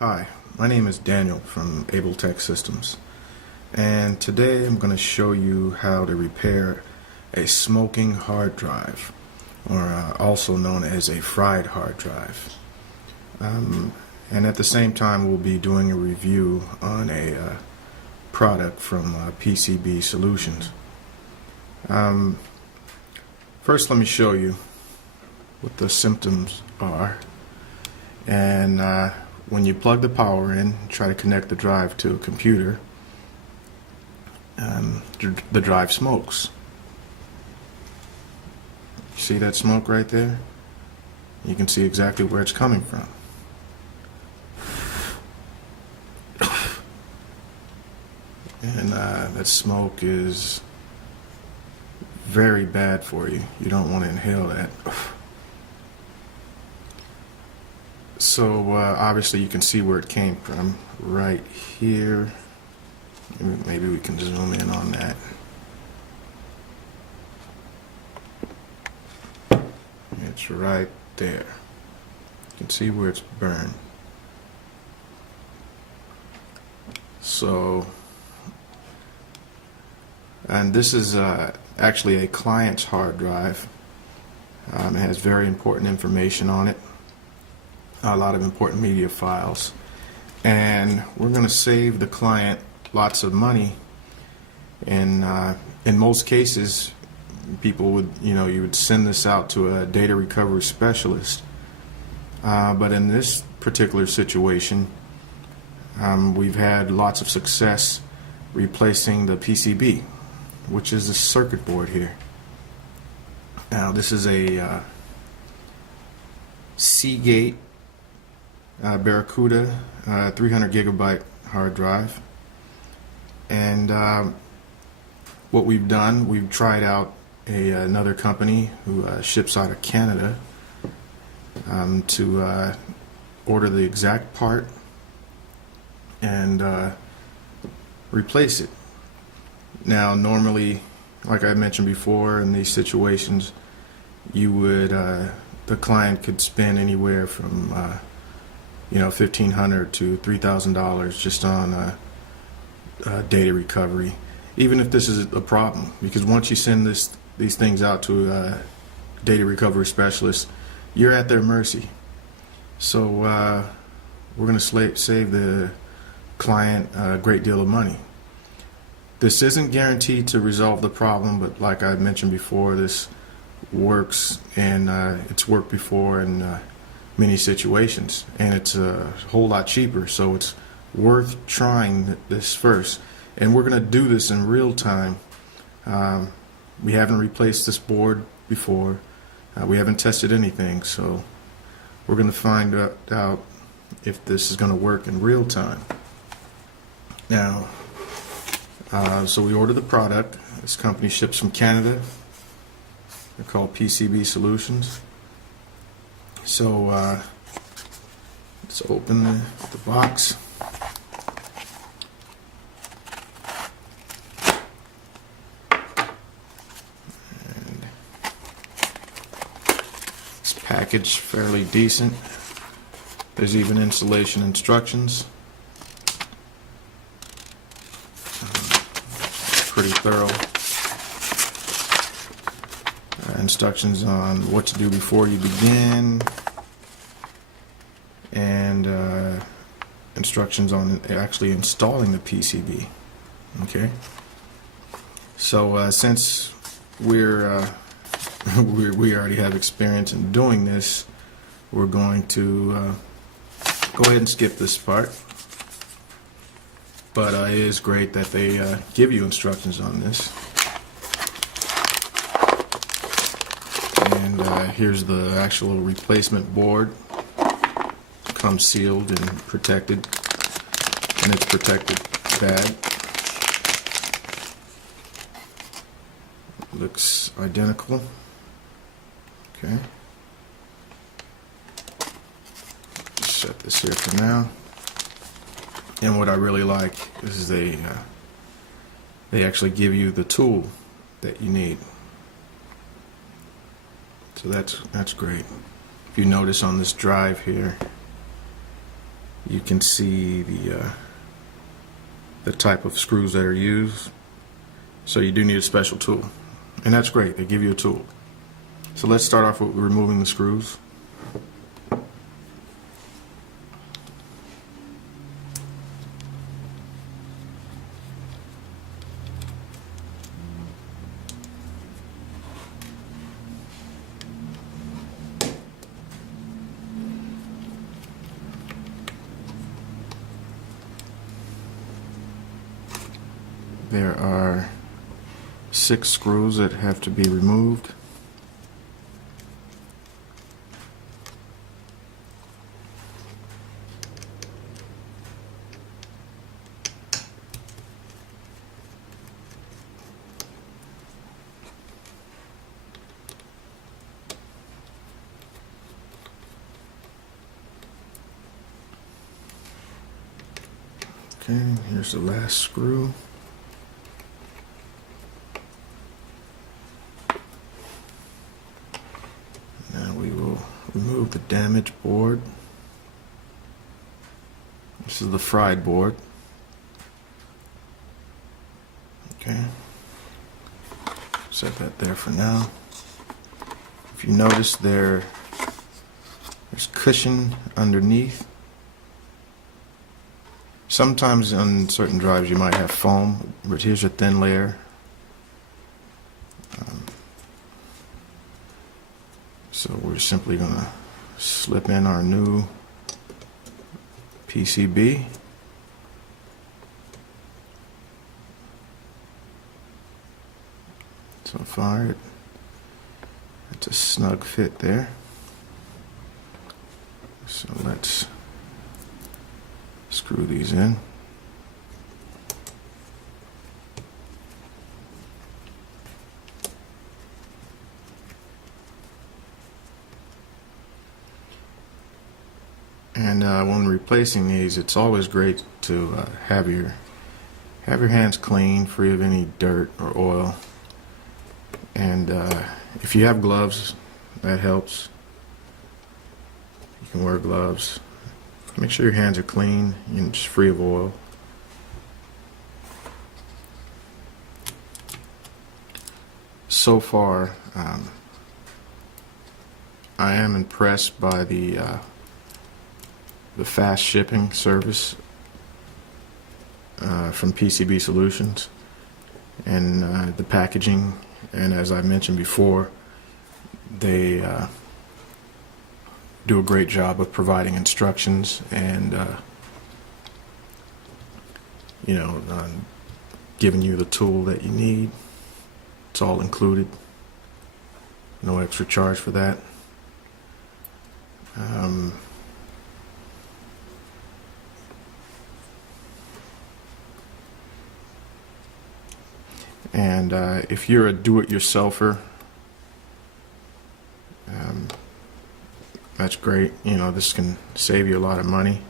Hi, my name is Daniel from Able Tech Systems, and today I'm going to show you how to repair a smoking hard drive, or also known as a fried hard drive. And at the same time we'll be doing a review on a product from PCB Solutions. First let me show you what the symptoms are, and when you plug the power in, try to connect the drive to a computer, the drive smokes. See that smoke right there? You can see exactly where it's coming from. And that smoke is very bad for you. You don't want to inhale that. So obviously you can see where it came from right here. Maybe we can zoom in on that. It's right there. You can see where it's burned. So, and this is actually a client's hard drive. It has very important information on it. A lot of important media files, and we're going to save the client lots of money. And in most cases, people would, you would send this out to a data recovery specialist. But in this particular situation, we've had lots of success replacing the PCB, which is the circuit board here. Now this is a Seagate Barracuda 300 gigabyte hard drive, and what we've done, we've tried out another company who ships out of Canada to order the exact part and replace it. Now normally, like I mentioned before, in these situations you would the client could spend anywhere from $1,500 to $3,000 just on data recovery, even if this is a problem, because once you send these things out to a data recovery specialist, you're at their mercy. So we're going to save the client a great deal of money. This isn't guaranteed to resolve the problem, but like I mentioned before, this works, and it's worked before in many situations, and it's a whole lot cheaper, so it's worth trying this first. And we're going to do this in real time. We haven't replaced this board before. We haven't tested anything, so we're going to find out if this is going to work in real time. Now, so we ordered the product. This company ships from Canada. They're called PCB Solutions. So let's open the box. And it's packaged fairly decent. There's even installation instructions. Pretty thorough. Instructions on what to do before you begin, and instructions on actually installing the PCB. Okay, so since we already have experience in doing this, we're going to go ahead and skip this part. But it is great that they give you instructions on this. And here's the actual replacement board. It comes sealed and protected, and it's protected bag. Looks identical. Okay. Set this here for now. And what I really like is they actually give you the tool that you need. So that's great. If you notice on this drive here, you can see the type of screws that are used. So you do need a special tool, and that's great. They give you a tool. So let's start off with removing the screws. There are 6 screws that have to be removed. Okay, here's the last screw. Now we will remove the damaged board. This is the fried board. Okay, set that there for now. If you notice there's cushion underneath. Sometimes on certain drives you might have foam, but here's a thin layer. So we're simply going to slip in our new PCB. So far it's a snug fit there. So let's screw these in. And when replacing these, it's always great to have your hands clean, free of any dirt or oil. And if you have gloves, that helps. You can wear gloves. Make sure your hands are clean and just free of oil. So far, I am impressed by the fast shipping service from PCB Solutions, and the packaging. And as I mentioned before, they do a great job of providing instructions and giving you the tool that you need. It's all included, no extra charge for that. And if you're a do-it-yourselfer, that's great. This can save you a lot of money.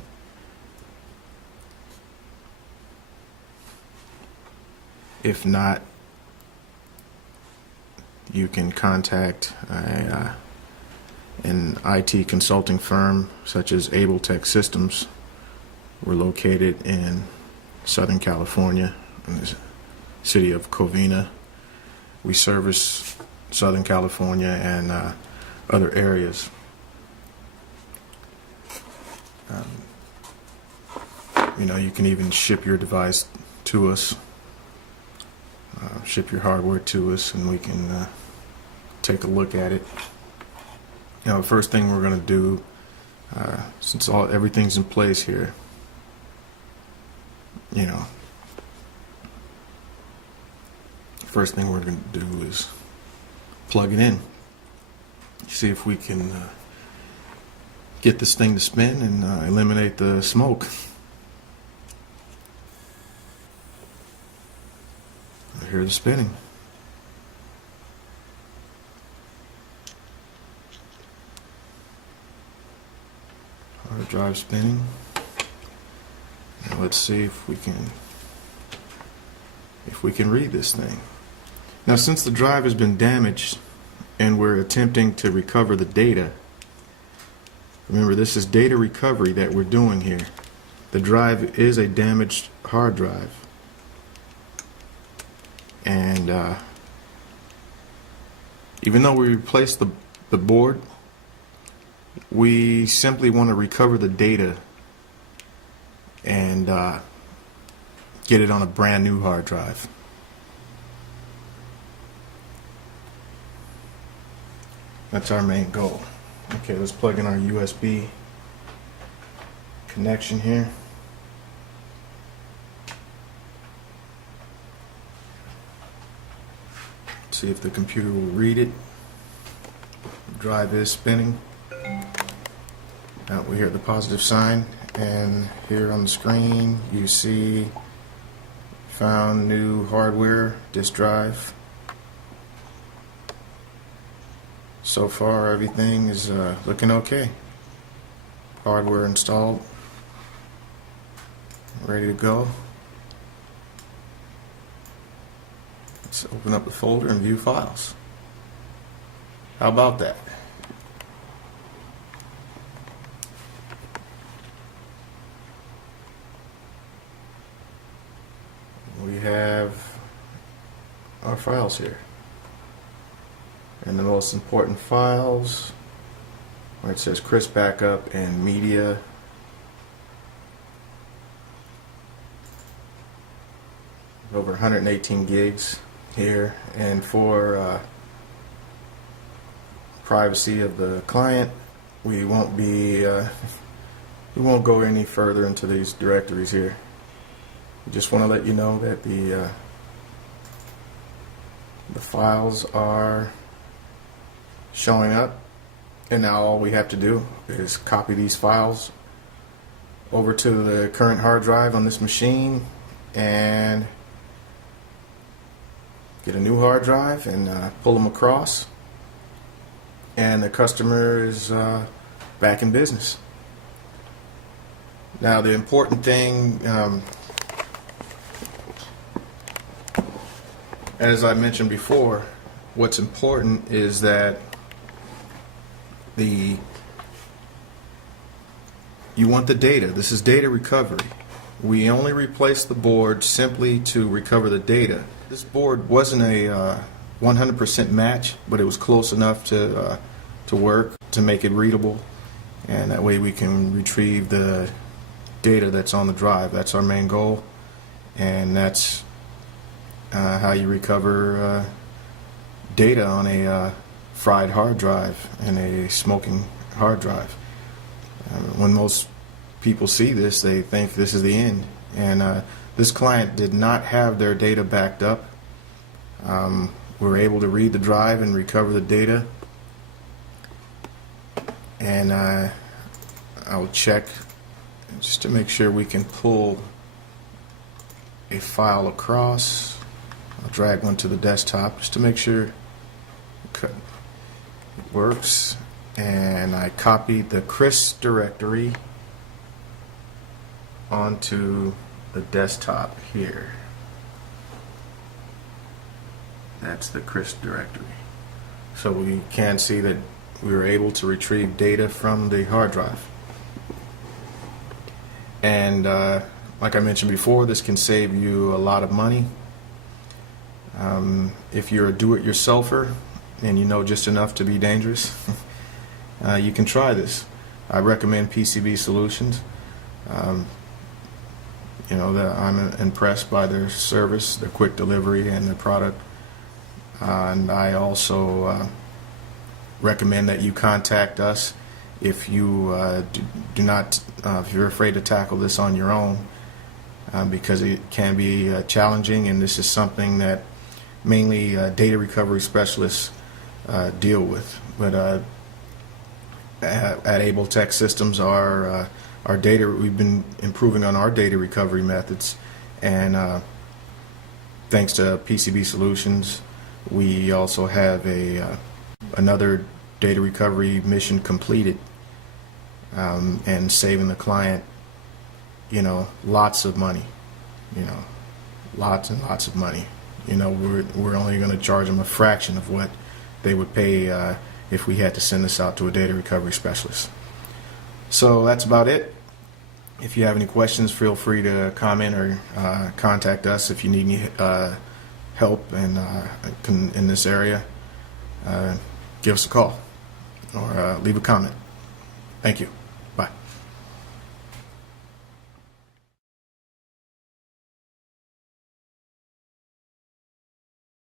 If not, you can contact an IT consulting firm such as Able Tech Systems. We're located in Southern California, in the city of Covina. We service Southern California and other areas. You can even ship your device to us, ship your hardware to us, and we can take a look at it. The first thing we're going to do, since everything's in place here, first thing we're going to do is plug it in. See if we can get this thing to spin and eliminate the smoke. I hear the spinning. Hard drive spinning. Now let's see if we can read this thing. Now, since the drive has been damaged and we're attempting to recover the data, remember this is data recovery that we're doing here. the drive is a damaged hard drive, and even though we replaced the board, we simply want to recover the data and get it on a brand new hard drive. That's our main goal. Okay, let's plug in our USB connection here. See if the computer will read it. The drive is spinning. Now we hear the positive sign, and here on the screen you see found new hardware, disk drive. So far everything is looking okay. Hardware installed, ready to go. Let's open up the folder and view files. How about that? We have our files here. And the most important files, where it says crisp backup and media, over 118 gigs here. And for privacy of the client, we won't go any further into these directories here. We just want to let you know that the files are showing up, and now all we have to do is copy these files over to the current hard drive on this machine and get a new hard drive and pull them across, and the customer is back in business. Now the important thing, as I mentioned before, what's important is that you want the data. This is data recovery. We only replaced the board simply to recover the data. This board wasn't a 100% match, but it was close enough to work, to make it readable, and that way we can retrieve the data that's on the drive. That's our main goal, and that's how you recover data on a fried hard drive and a smoking hard drive. When most people see this, they think this is the end, and this client did not have their data backed up. We were able to read the drive and recover the data, and I'll check just to make sure we can pull a file across. I'll drag one to the desktop just to make sure it works, and I copied the crisp directory onto the desktop here. That's the crisp directory. So we can see that we were able to retrieve data from the hard drive. And like I mentioned before, this can save you a lot of money. If you're a do-it-yourselfer and you know just enough to be dangerous, you can try this. I recommend PCB Solutions. I'm impressed by their service, their quick delivery, and their product. And I also recommend that you contact us if you do not, if you're afraid to tackle this on your own, because it can be challenging, and this is something that mainly data recovery specialists deal with. But at Able Tech Systems, our data, we've been improving on our data recovery methods, and thanks to PCB Solutions, we also have another data recovery mission completed, and saving the client, lots of money, lots and lots of money. We're only going to charge them a fraction of what they would pay if we had to send this out to a data recovery specialist. So that's about it. If you have any questions, feel free to comment or contact us if you need any help in this area. Give us a call or leave a comment. Thank you.